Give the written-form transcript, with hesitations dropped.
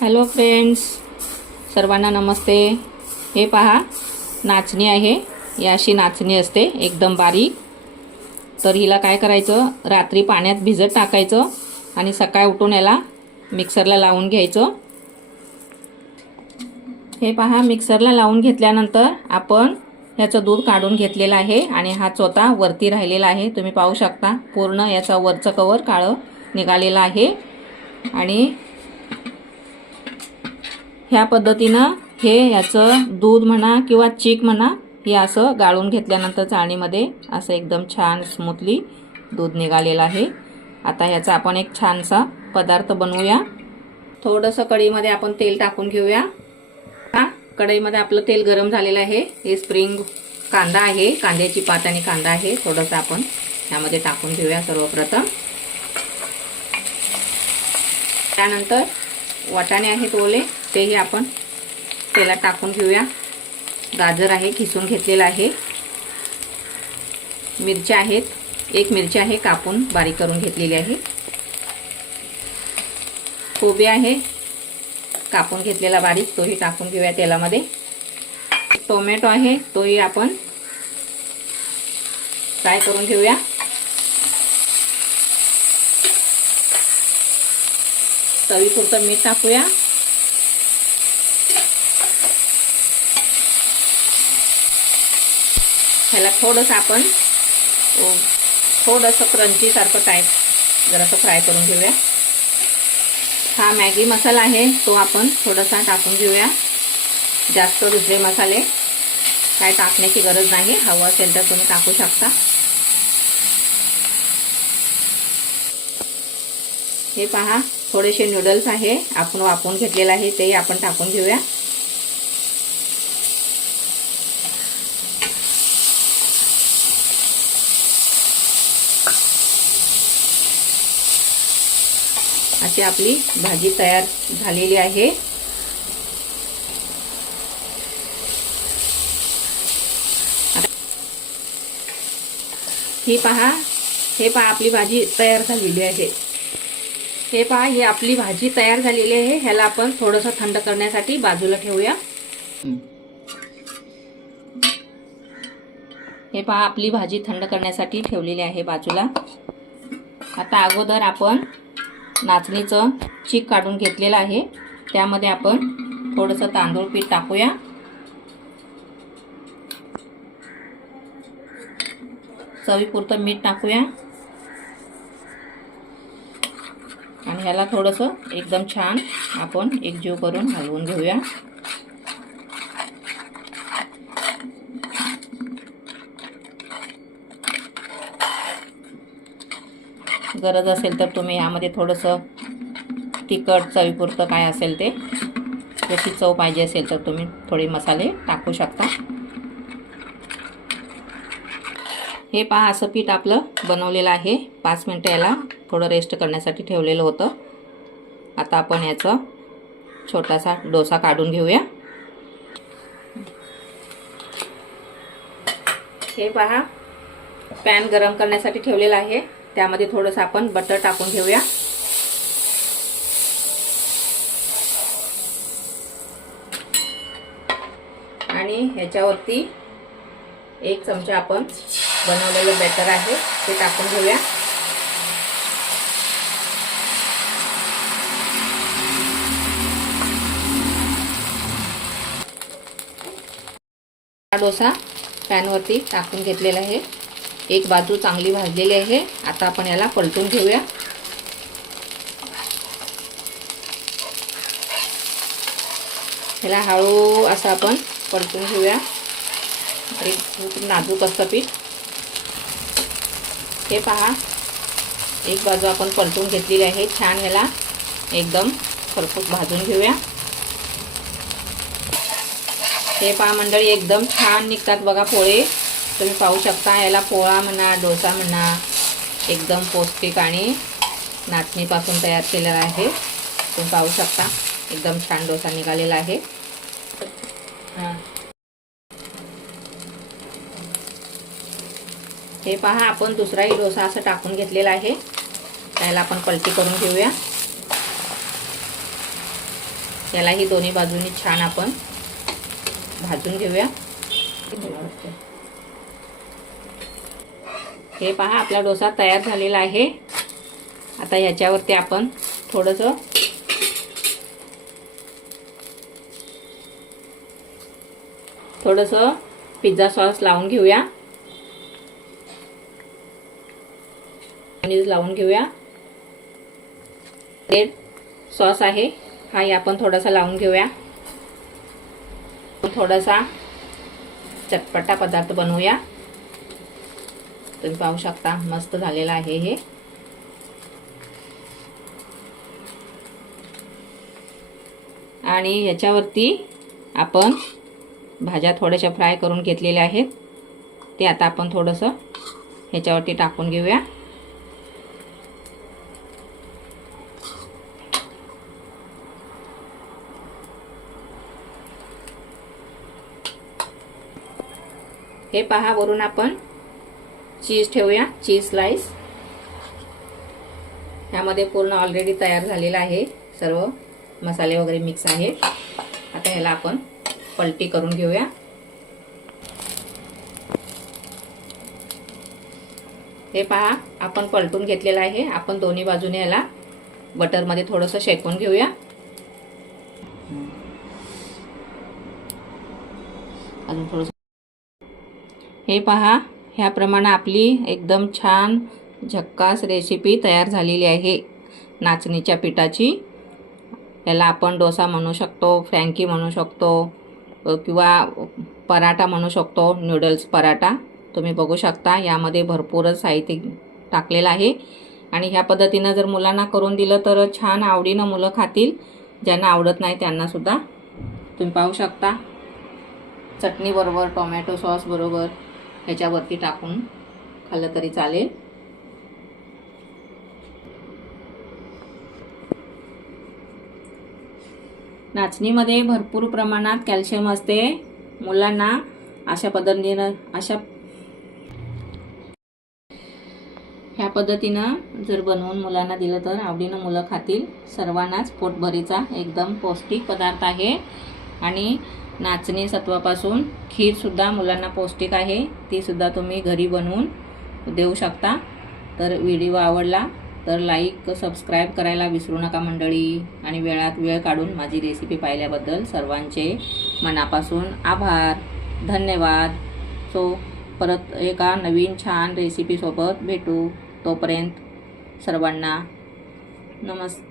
Hello friends, सर्वांना नमस्ते. हे पहा, नाचणी आहे. ही अशी नाचणी असते एकदम बारीक. तर हिला काय करायचं, रात्री पाण्यात भिजत टाकायचं आणि सकाळी उठून याला मिक्सरला लावून घ्यायचं. हे पहा, मिक्सरला लावून घेतल्यानंतर आपण ह्याचं दूध काढून घेतलेलं आहे आणि हा चोथा वरती राहिलेला आहे. तुम्ही पाहू शकता, पूर्ण याचा वरचं कवर काळं निघालेलं आहे. आणि ह्या पद्धतीनं हे याचं दूध म्हणा किंवा चीक म्हणा, हे असं गाळून घेतल्यानंतर चाळणीमध्ये असं एकदम छान स्मूथली दूध निघालेलं आहे. आता ह्याचा आपण एक छानसा पदार्थ बनवूया. थोडंसं कढईमध्ये आपण तेल टाकून घेऊया. कढईमध्ये आपलं तेल गरम झालेलं आहे. हे स्प्रिंग कांदा आहे, कांद्याची पात आणि कांदा आहे. थोडंसं आपण ह्यामध्ये टाकून घेऊया सर्वप्रथम. त्यानंतर वाटाणे आहेत ओले, तेही आपण तेलात टाकून घेऊया. गाजर आहे, खिसून घेतलेला आहे. मिरच्या आहेत, एक मिरची आहे कापून बारीक करून घेतलेली आहे. कोबी आहे कापून घेतलेला बारीक, तोही टाकून घेऊया तेलामध्ये. टोमॅटो आहे, तोही आपण फ्राय करून घेऊया. चवीपुरतं मीठ टाकूया. ह्याला थोडंसं आपण थोडंसं क्रंची सारखं टाईप जरासं फ्राय करून घेऊया. हा मॅगी मसाला आहे, तो आपण थोडासा टाकून घेऊया. जास्त दुसरे मसाले काय टाकण्याची गरज नाही. हवं असेल तर तुम्ही टाकू शकता. हे पहा, थोडेसे नूडल्स आहे आपण वाफवून घेतलेले आहे, तेही आपण टाकून घेऊया. अशी आपली भाजी तयार झालेली आहे. हे पहा आपली भाजी तयार झालेली आहे. हे पहा, ही आपली भाजी तयार झालेली आहे. ह्याला आपण थोडंसं थंड करण्यासाठी बाजूला ठेवूया. हे पहा, आपली भाजी थंड करण्यासाठी ठेवलेली आहे बाजूला. आता अगोदर आपण नाचणीचं चीक काढून घेतलेलं आहे, त्यामध्ये आपण थोडंसं तांदूळ पीठ टाकूया. चवीपुरतं मीठ टाकूया आणि ह्याला थोडंसं एकदम छान आपण एकजीव करून हलवून घेऊया. गरज असेल तर तुम्ही यामध्ये थोडंसं तिखट चवीपुरतं काय असेल ते, जशी चव पाहिजे असेल तर तुम्ही थोडे मसाले टाकू शकता. हे पहा, असं पीठ आपलं बनवलेलं आहे. 5 मिनिटं याला थोडं रेस्ट करण्यासाठी ठेवलेलं होतं. आता आपण याचा छोटासा डोसा काढून घेऊया. हे पहा, पॅन गरम करण्यासाठी ठेवलेला आहे, त्यामध्ये थोडंसं आपण बटर टाकून घेऊया. आणि ह्याच्यावरती 1 चमचा आपण बनवलेलं बॅटर आहे ते टाकून घेऊया. हा डोसा पॅनवरती टाकून घेतलेला आहे. एक बाजू चांगली भाजलेली आहे. आता आपण याला पलटून घेऊया. ह्याला हळू असं आपण पलटून घेऊया. खूप नाजूक असतं पीठ. हे पहा, एक बाजू आपण पलटून घेतलेली आहे. छान ह्याला एकदम खरपूस भाजून घेऊया. हे पहा मंडळी, एकदम छान निघतात बघा पोळे. तुम्ही पाहू शकता, याला पोळा म्हणा, डोसा म्हणा, एकदम पौष्टिक आणि नाचणीपासून तयार केलेला आहे. तुम्ही पाहू शकता, एकदम छान डोसा निघालेला आहे. हे पहा, आपण दुसराही डोसा असं टाकून घेतलेला आहे. त्याला आपण पलटी करून घेऊया. यालाही दोन्ही बाजूनी छान आपण भाजून घेऊया। हे पहा आपला डोसा तयार झालेला आहे। आता याच्यावरती आपण थोडंसं पिझ्झा सॉस लावून घेऊया, लावून घेऊया। रेड सॉस आहे हाही आपण थोडासा लावून घेऊया। थोडासा चटपटा पदार्थ बनवूया। तुम्ही पाहू शकता मस्त झालेला आहे हे। आणि याच्यावरती आपण भाज्या थोड्याशा फ्राय करून घेतलेल्या आहेत, ते आता आपण थोडंसं ह्याच्यावरती टाकून घेऊया। हे पहा वरून आपण चीज ठेवूया, चीज स्लाइस। ह्यामध्ये पूर्ण ऑलरेडी तयार झालेला आहे, सर्व मसाले वगैरे मिक्स आहे। आता ह्याला आपण पलटी करून घेऊया। हे पहा आपण पलटून घेतलेला आहे। आपण दोन्ही बाजूने ह्याला बटर मध्ये थोडंसं शेकून घेऊया। अजून थोडंसं हे पहा ह्याप्रमाणे आपली एकदम छान झक्कास रेसिपी तयार झालेली आहे नाचणीच्या पिठाची। याला आपण डोसा म्हणू शकतो, फ्रँकी म्हणू शकतो किंवा पराठा म्हणू शकतो, नूडल्स पराठा। तुम्ही बघू शकता यामध्ये भरपूरच साहित्य टाकलेलं आहे। आणि ह्या पद्धतीनं जर मुलांना करून दिलं तर छान आवडीनं मुलं खातील। ज्यांना आवडत नाही त्यांना सुद्धा तुम्ही पाहू शकता चटणी बरोबर, टोमॅटो सॉस बरोबर ह्याच्यावरती टाकून खाल्लं तरी चालेल। नाचणीमध्ये भरपूर प्रमाणात कॅल्शियम असते। मुलांना अशा पद्धतीनं ह्या पद्धतीनं जर बनवून मुलांना दिलं तर आवडीनं मुलं खातील। सर्वांनाच पोटभरीचा एकदम पौष्टिक पदार्थ आहे। आणि नाचणी सत्वापासून खीर सुद्धा मुलांना पौष्टिक आहे, ती सुद्धा तुम्ही घरी बनवून देऊ शकता। तर व्हिडिओ आवडला तर लाईक सबस्क्राईब करायला विसरू नका मंडळी। आणि वेळात वेळ काढून माझी रेसिपी पाहिल्याबद्दल सर्वांचे मनापासून आभार, धन्यवाद। सो परत एका नवीन छान रेसिपी सोबत भेटू, तोपर्यंत सर्वांना नमस्कार।